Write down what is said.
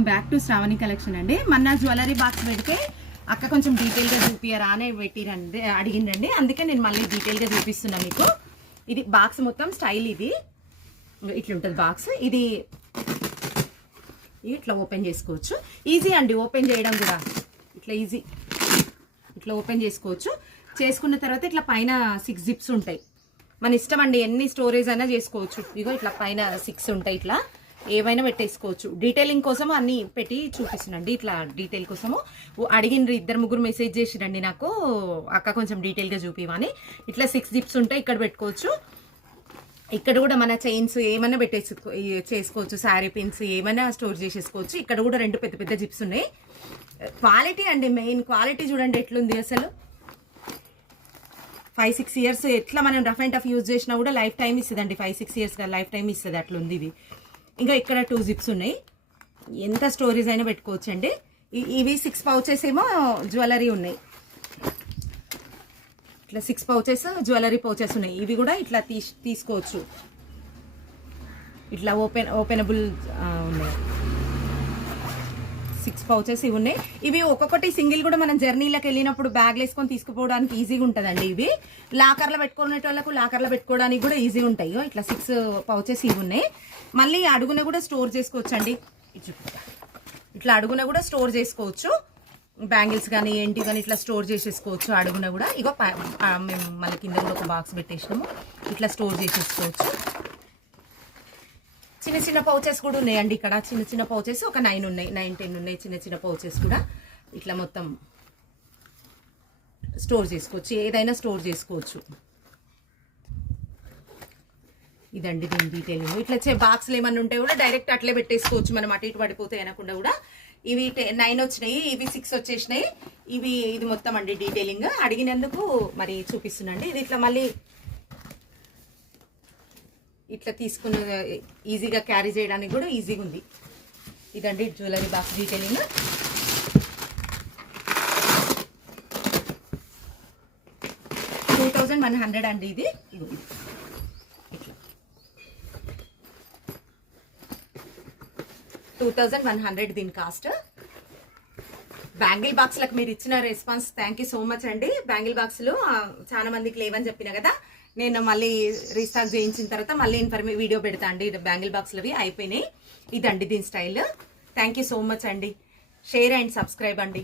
Back to Shravani collection అండి. మొన్న jewellery box పెడితే అక్క కొంచెం డీటెయిల్గా చూపియరా అని పెట్టిరండి, అడిగిందండి. అందుకే నేను మళ్ళీ డీటెయిల్గా చూపిస్తున్నా మీకు. ఇది బాక్స్ మొత్తం స్టైల్, ఇది ఇట్లుంటుంది బాక్స్. ఇది ఇట్లా ఓపెన్ చేసుకోవచ్చు, ఈజీ అండి ఓపెన్ చేయడం కూడా. ఇట్లా ఈజీ, ఇట్లా ఓపెన్ చేసుకోవచ్చు. చేసుకున్న తర్వాత ఇట్లా పైన 6 జిప్స్ ఉంటాయి. మన ఇష్టం అండి, ఎన్ని స్టోరేజ్ అయినా చేసుకోవచ్చు. ఇగో ఇట్లా పైన 6 ఉంటాయి, ఇట్లా ఏవైనా పెట్టేసుకోవచ్చు. డీటెయిలింగ్ కోసం అన్ని పెట్టి చూపిస్తున్నాండి. ఇట్లా డీటెయిల్ కోసము అడిగినరు, 2-3 మెసేజ్ చేసిరండి నాకు, అక్క కొంచెం డీటెయిల్గా చూపివని. ఇట్లా 6 జిప్స్ ఉంటాయి, ఇక్కడ పెట్టుకోవచ్చు. ఇక్కడ కూడా మన చైన్స్ ఏమైనా చేసుకోవచ్చు, శారీ పిన్స్ ఏమైనా స్టోర్ చేసేసుకోవచ్చు. ఇక్కడ కూడా 2 పెద్ద పెద్ద జిప్స్ ఉన్నాయి. క్వాలిటీ అండి, మెయిన్ క్వాలిటీ చూడండి ఎట్లుంది అసలు. 5-6 ఇయర్స్ ఎట్లా మనం రఫ్ అండ్ టఫ్ యూజ్ చేసినా కూడా లైఫ్ టైం ఇస్తుందండి. 5-6 ఇయర్స్ లైఫ్ టైం ఇస్తుంది, అట్లుంది ఇది. ఇంకా ఇక్కడ 2 జిప్స్ ఉన్నాయి, ఎంత స్టోరేజ్ అయినా పెట్టుకోవచ్చు అండి. ఇవి 6 పౌచెస్ ఏమో జ్యువెలరీ ఉన్నాయి. ఇట్లా 6 పౌచెస్ జ్యువెలరీ పౌచెస్ ఉన్నాయి. ఇవి కూడా ఇట్లా తీసుకోవచ్చు, ఇట్లా ఓపెనబుల్ ఉన్నాయి. 6 పౌచెస్ ఇవి ఉన్నాయి. ఇవి ఒక్కొక్కటి సింగిల్ కూడా మనం జర్నీలోకి వెళ్ళినప్పుడు బ్యాగ్లు వేసుకొని తీసుకుపోవడానికి ఈజీగా ఉంటుందండి. ఇవి లాకర్లో పెట్టుకునే వాళ్ళకు లాకర్లో పెట్టుకోవడానికి కూడా ఈజీగా ఉంటాయి. ఇట్లా 6 పౌచెస్ ఇవి ఉన్నాయి. మళ్ళీ అడుగున కూడా స్టోర్ చేసుకోవచ్చు అండి. ఇట్లా అడుగున కూడా స్టోర్ చేసుకోవచ్చు, బ్యాంగిల్స్ కానీ ఏంటి కానీ ఇట్లా స్టోర్ చేసేసుకోవచ్చు అడుగున కూడా. ఇగో మేము మళ్ళీ కింద కూడా ఒక బాక్స్ పెట్టేసినాము, ఇట్లా స్టోర్ చేసేసుకోవచ్చు. చిన్న చిన్న పౌచెస్ కూడా ఉన్నాయండి ఇక్కడ. చిన్న చిన్న పౌచెస్ ఒక 9 ఉన్నాయి, 9-10 ఉన్నాయి చిన్న చిన్న పౌచెస్ కూడా. ఇట్లా మొత్తం స్టోర్ చేసుకోవచ్చు, ఏదైనా స్టోర్ చేసుకోవచ్చు. ఇదండి దీని డీటెయిలింగ్. ఇట్లా బాక్స్లు ఏమన్నా ఉంటే కూడా డైరెక్ట్ అట్లే పెట్టేసుకోవచ్చు మనం, అటు ఇటు పడిపోతాయి అనకుండా కూడా. ఇవి 9 వచ్చినాయి, ఇవి 6 వచ్చేసినాయి. ఇది మొత్తం అండి డీటెయిలింగ్. అడిగినందుకు మరి చూపిస్తున్నాండి. ఇది ఇట్లా మళ్ళీ ఇట్లా తీసుకున్న ఈజీగా క్యారీ చేయడానికి కూడా ఈజీగా ఉంది. ఇదండి జ్యువెలరీ బాక్స్ డీటెయిలింగ్. $2100 అండి ఇది. ఇట్లా 2100 దీని కాస్ట్. బ్యాంగిల్ బాక్స్లకు మీరు ఇచ్చిన response thank you so much అండి. బ్యాంగిల్ బాక్స్లు చాలా మందికి లేవని చెప్పిన కదా, నేను మళ్ళీ రీస్టాక్ చేయించిన తర్వాత మళ్ళీ వీడియో పెడతా అండి. బ్యాంగిల్ బాక్స్లు అవి అయిపోయినాయి. ఇదండి దీని style. Thank you so much అండి. షేర్ అండ్ సబ్స్క్రైబ్ అండి.